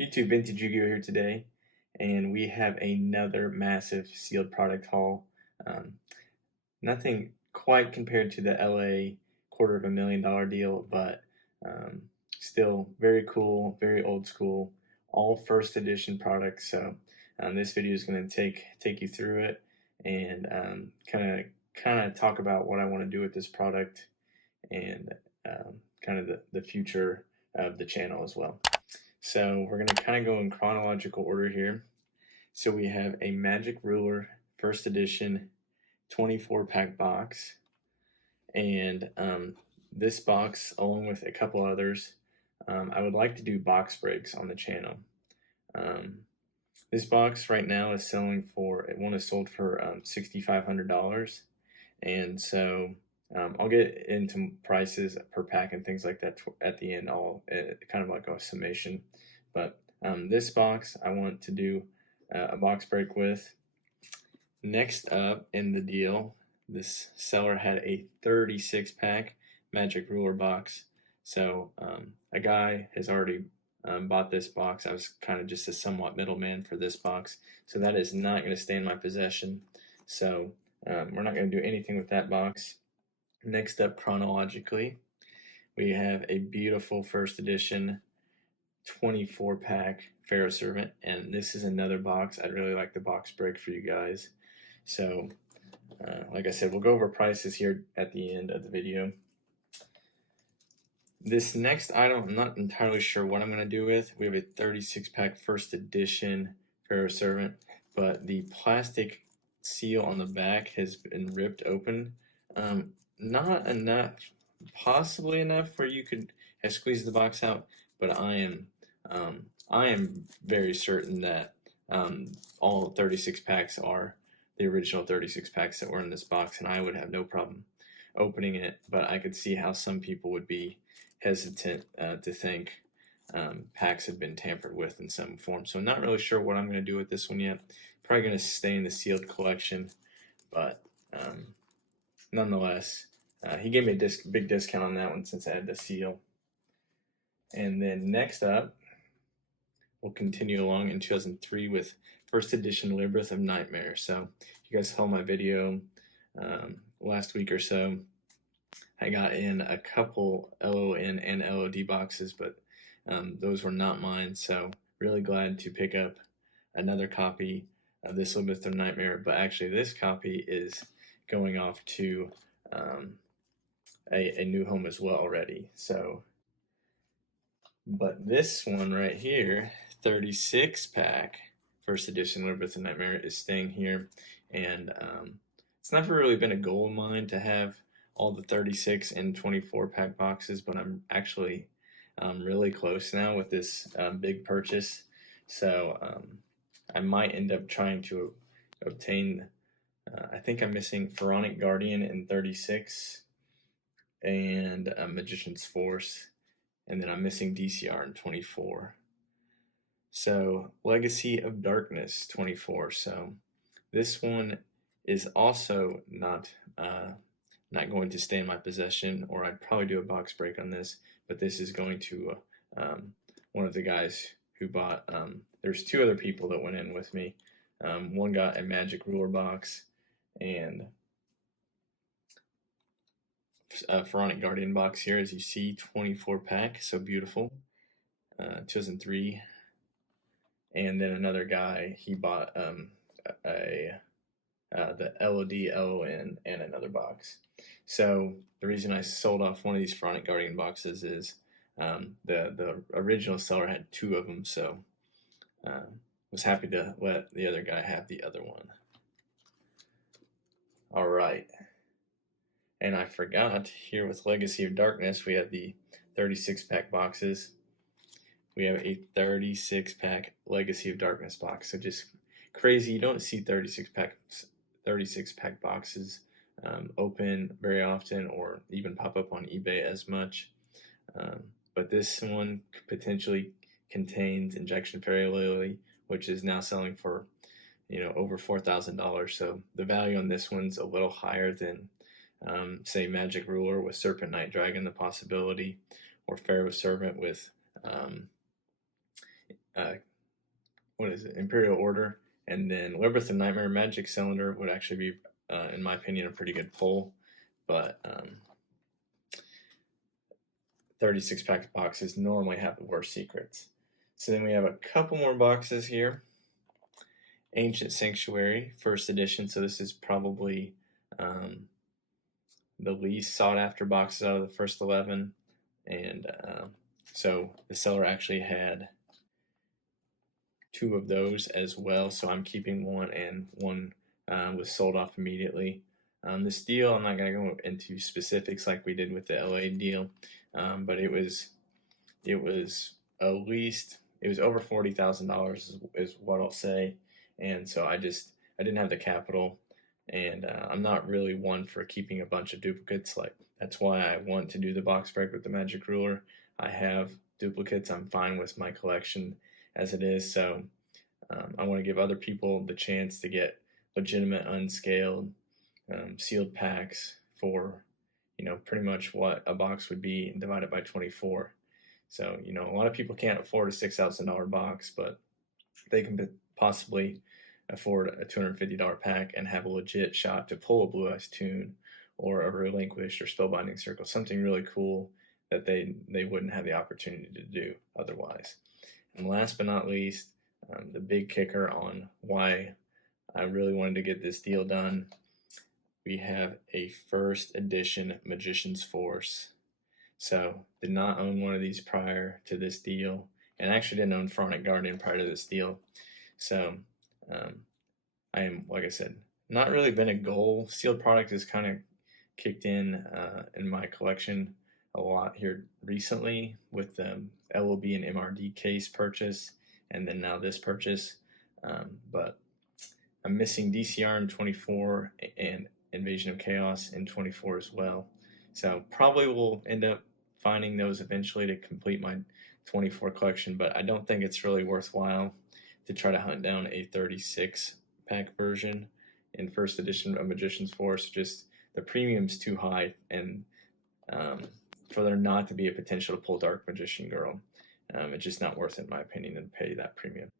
YouTube Vintage Yugioh here today, and we have another massive sealed product haul. Um, Nothing quite compared to the LA $250,000 deal, but um, still very cool, very old school, all first edition products. So this video is going to take you through it and kind of talk about what I want to do with this product and kind of the future of the channel as well. So we're going to kind of go in chronological order here. So we have a Magic Ruler first edition 24-pack box, and this box, along with a couple others, I would like to do box breaks on the channel. This box right now is selling for, one is sold for $6,500, and so I'll get into prices per pack and things like that at the end. I'll kind of like a summation, but this box I want to do a box break with. Next up in the deal, this seller had a 36-pack Magic Ruler box. So a guy has already bought this box. I was kind of just a somewhat middleman for this box. So that is not going to stay in my possession. So we're not going to do anything with that box. Next up chronologically, we have a beautiful first edition 24-pack Pharaoh Servant, and this is another box. I'd really like the box break for you guys. So like I said, we'll go over prices here at the end of the video. This next item, I'm not entirely sure what I'm going to do with. We have a 36-pack first edition Pharaoh Servant, but the plastic seal on the back has been ripped open. Not enough, possibly enough where you could have squeezed the box out, but I am very certain that all 36 packs are the original 36 packs that were in this box, and I would have no problem opening it, but I could see how some people would be hesitant to think packs have been tampered with in some form. So I'm not really sure what I'm going to do with this one yet. Probably going to stay in the sealed collection, but nonetheless, he gave me a big discount on that one since I had the seal. And then next up, we'll continue along in 2003 with first edition Labyrinth of Nightmare. So if you guys saw my video last week or so, I got in a couple LON and LOD boxes, but those were not mine. So really glad to pick up another copy of this Labyrinth of Nightmare. But actually, this copy is going off to a new home as well already. So, but this one right here, 36-pack first edition Labyrinth of Nightmare, is staying here, and it's never really been a goal of mine to have all the 36 and 24-pack boxes, but I'm actually really close now with this big purchase. So I might end up trying to obtain, I think I'm missing Pharaonic Guardian in 36 and Magician's Force, and then I'm missing DCR in 24. So Legacy of Darkness 24. So this one is also not going to stay in my possession, or I'd probably do a box break on this, but this is going to one of the guys who bought, there's two other people that went in with me. One got a Magic Ruler box and a Pharaonic Guardian box here, as you see, 24-pack, so beautiful, 2003. And then another guy, he bought the LOD, LON, and another box. So the reason I sold off one of these Pharaonic Guardian boxes is the original seller had two of them, so was happy to let the other guy have the other one. All right. And I forgot, here with Legacy of Darkness, we have the 36-pack boxes. We have a 36-pack Legacy of Darkness box. So just crazy. You don't see 36-pack boxes open very often, or even pop up on eBay as much. But this one potentially contains Injection Fairy Lily, which is now selling for over $4,000. So the value on this one's a little higher than say Magic Ruler with Serpent Knight Dragon, the possibility, or Pharaoh Servant with what is it, Imperial Order, and then Labyrinth of Nightmare Magic Cylinder would actually be, in my opinion, a pretty good pull. But 36 pack boxes normally have the worst secrets. So then we have a couple more boxes here. Ancient Sanctuary, first edition. So this is probably the least sought after boxes out of the first 11. And so the seller actually had 2 of those as well. So I'm keeping one, and one was sold off immediately. This deal, I'm not going to go into specifics like we did with the LA deal, but it was at least, it was over $40,000 is what I'll say. And so I didn't have the capital, and I'm not really one for keeping a bunch of duplicates. Like, that's why I want to do the box break with the Magic Ruler. I have duplicates. I'm fine with my collection as it is. So I want to give other people the chance to get legitimate unscaled sealed packs for, pretty much what a box would be divided by 24. So, a lot of people can't afford a $6,000 box, but they can possibly afford a $250 pack and have a legit shot to pull a Blue Eyes Toon or a Relinquished or Spellbinding Circle, something really cool that they wouldn't have the opportunity to do otherwise. And last but not least, the big kicker on why I really wanted to get this deal done, we have a first edition Magician's Force. So did not own one of these prior to this deal, and actually didn't own Pharaonic Guardian prior to this deal. So I am, like I said, not really been a goal. Sealed product has kind of kicked in my collection a lot here recently with the LOB and MRD case purchase, and then now this purchase. But I'm missing DCR in 24 and Invasion of Chaos in 24 as well. So probably will end up finding those eventually to complete my 24 collection, but I don't think it's really worthwhile to try to hunt down a 36 pack version in first edition of Magician's Force. Just the premium's too high, and for there not to be a potential to pull Dark Magician Girl, it's just not worth it, in my opinion, to pay that premium.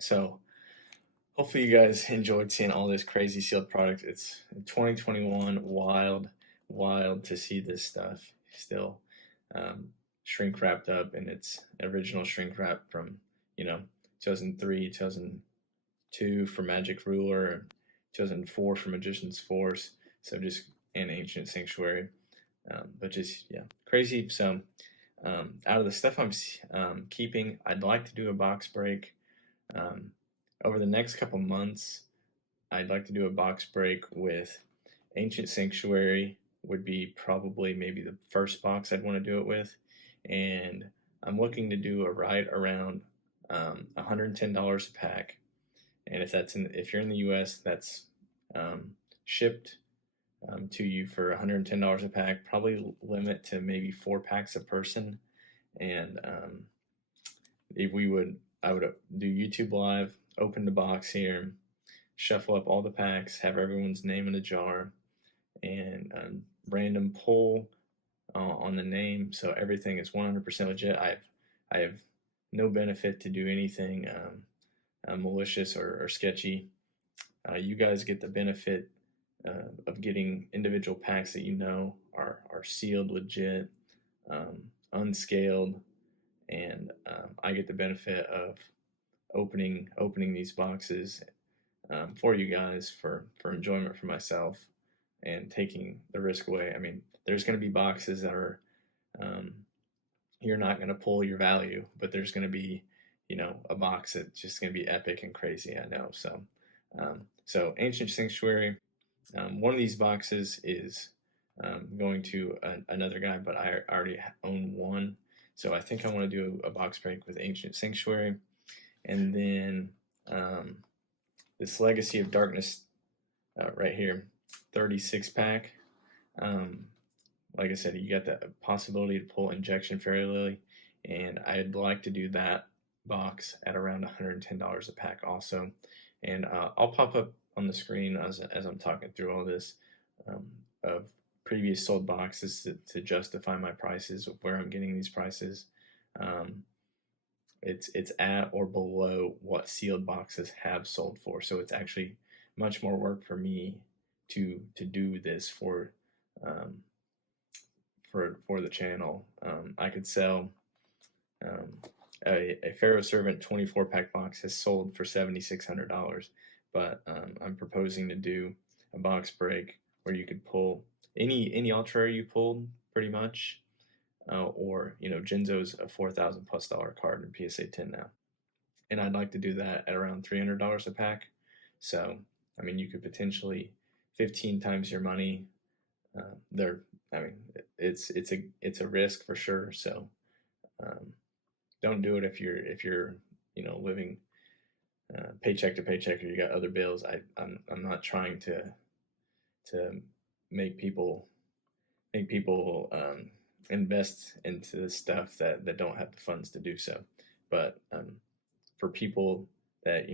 So hopefully you guys enjoyed seeing all this crazy sealed product. It's 2021, wild to see this stuff still shrink wrapped up in its original shrink wrap from 2003, 2002 for Magic Ruler, 2004 for Magician's Force. So just an Ancient Sanctuary, but just crazy. So out of the stuff I'm keeping, I'd like to do a box break. Over the next couple months, I'd like to do a box break with Ancient Sanctuary. Would be probably maybe the first box I'd want to do it with, and I'm looking to do a right around $110 a pack. And if you're in the U.S., that's shipped to you for $110 a pack. Probably limit to maybe 4 packs a person. And I would do YouTube Live, open the box here, shuffle up all the packs, have everyone's name in a jar, and random pull on the name, so everything is 100% legit. I have no benefit to do anything malicious or sketchy. You guys get the benefit of getting individual packs that are sealed legit, unscaled, and I get the benefit of opening these boxes for you guys for enjoyment for myself and taking the risk away. I mean, there's going to be boxes that are you're not going to pull your value, but there's going to be a box that's just going to be epic and crazy. I know. So Ancient Sanctuary, one of these boxes is going to another guy, but I already own one, so I think I want to do a box break with Ancient Sanctuary. And then this Legacy of Darkness right here, 36 pack. Like I said, you got the possibility to pull Injection Fairy Lily, and I'd like to do that box at around $110 a pack also. And I'll pop up on the screen as I'm talking through all this of previous sold boxes to justify my prices, where I'm getting these prices. it's at or below what sealed boxes have sold for. So it's actually much more work for me to do this um, for the channel. I could sell um, a Pharaoh Servant 24 pack box has sold for $7,600, but I'm proposing to do a box break where you could pull any ultra you pulled pretty much, or Jinzo's a $4,000+ card in PSA 10 now, and I'd like to do that at around $300 a pack. So I mean, you could potentially 15 times your money. There, I mean, it's a risk for sure. So um, don't do it if you're living paycheck to paycheck or you got other bills. I'm not trying to make people invest into the stuff that don't have the funds to do so. But for people that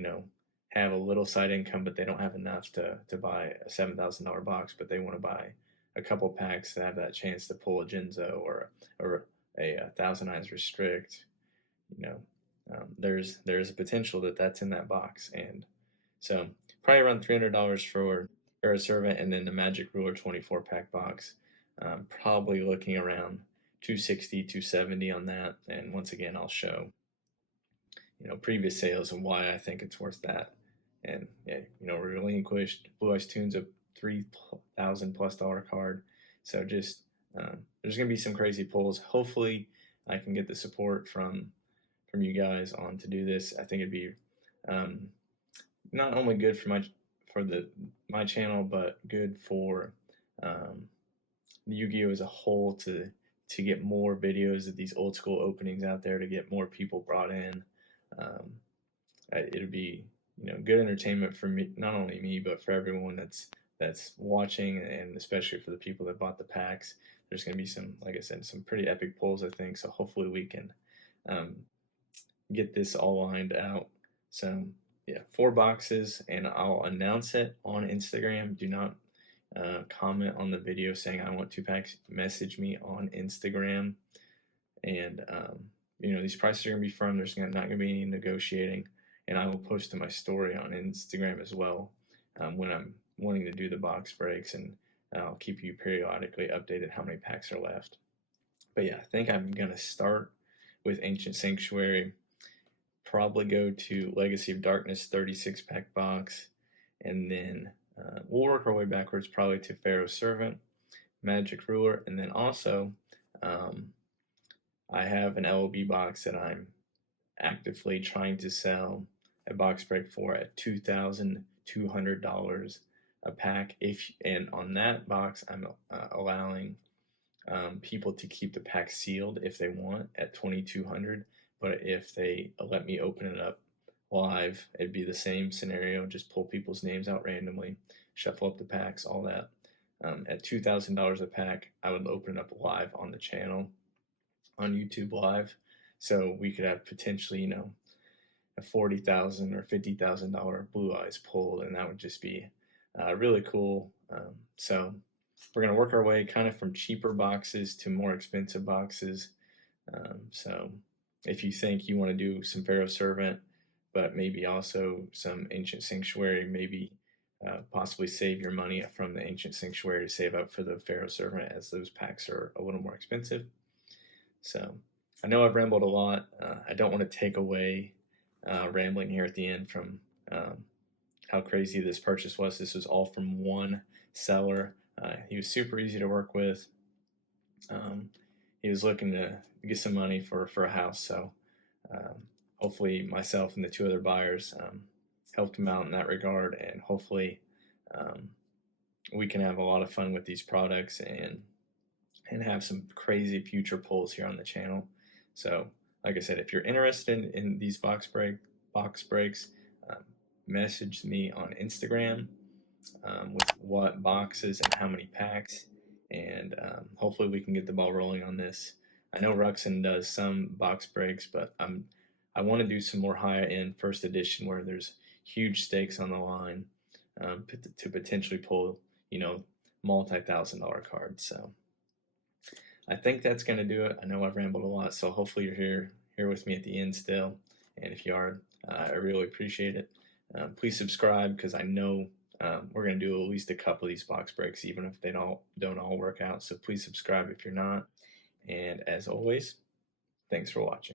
have a little side income, but they don't have enough to buy a $7,000 box, but they want to buy a couple packs to have that chance to pull a Jinzo or a Thousand Eyes Restrict. There's a potential that's in that box, and so probably around $300 for a Servant, and then the Magic Ruler 24 pack box. Probably looking around 260, 270 on that. And once again, I'll show previous sales and why I think it's worth that. And yeah, relinquished Blue Eyes Tunes a $3,000+ card. So just there's gonna be some crazy pulls. Hopefully, I can get the support from you guys on to do this. I think it'd be not only good for my channel, but good for Yu-Gi-Oh as a whole to get more videos of these old school openings out there, to get more people brought in. It'd be good entertainment for me, not only me, but for everyone that's watching, and especially for the people that bought the packs. There's going to be some, like I said, some pretty epic pulls, I think. So hopefully we can get this all lined out. So yeah, 4 boxes, and I'll announce it on Instagram. Do not comment on the video saying I want 2 packs. Message me on Instagram, and these prices are gonna be firm. There's not gonna be any negotiating, and I will post to my story on Instagram as well when I'm wanting to do the box breaks, and I'll keep you periodically updated how many packs are left. But yeah, I think I'm gonna start with Ancient Sanctuary. Probably go to Legacy of Darkness 36 pack box, and then we'll work our way backwards probably to Pharaoh Servant, Magic Ruler, and then also I have an LOB box that I'm actively trying to sell a box break for at $2,200 a pack. And on that box, I'm allowing people to keep the pack sealed if they want at $2,200. But if they let me open it up live, it'd be the same scenario. Just pull people's names out randomly, shuffle up the packs, all that. At $2,000 a pack, I would open it up live on the channel, on YouTube Live. So we could have potentially, a $40,000 or $50,000 Blue Eyes pulled, and that would just be really cool. So we're going to work our way kind of from cheaper boxes to more expensive boxes. So if you think you want to do some Pharaoh Servant, but maybe also some Ancient Sanctuary, maybe possibly save your money from the Ancient Sanctuary to save up for the Pharaoh Servant, as those packs are a little more expensive. So I know I've rambled a lot. I don't want to take away rambling here at the end from how crazy this purchase was. This was all from one seller. He was super easy to work with. He was looking to get some money for a house, so hopefully myself and the 2 other buyers helped him out in that regard, and hopefully we can have a lot of fun with these products and have some crazy future pulls here on the channel. So like I said, if you're interested in these box breaks, message me on Instagram with what boxes and how many packs, and hopefully we can get the ball rolling on this. I know Ruxin does some box breaks, but I want to do some more high-end first edition where there's huge stakes on the line to potentially pull, multi-$1,000 cards. So I think that's going to do it. I know I've rambled a lot, so hopefully you're here with me at the end still. And if you are, I really appreciate it. Please subscribe, because I know we're going to do at least a couple of these box breaks, even if they don't all work out. So please subscribe if you're not. And as always, thanks for watching.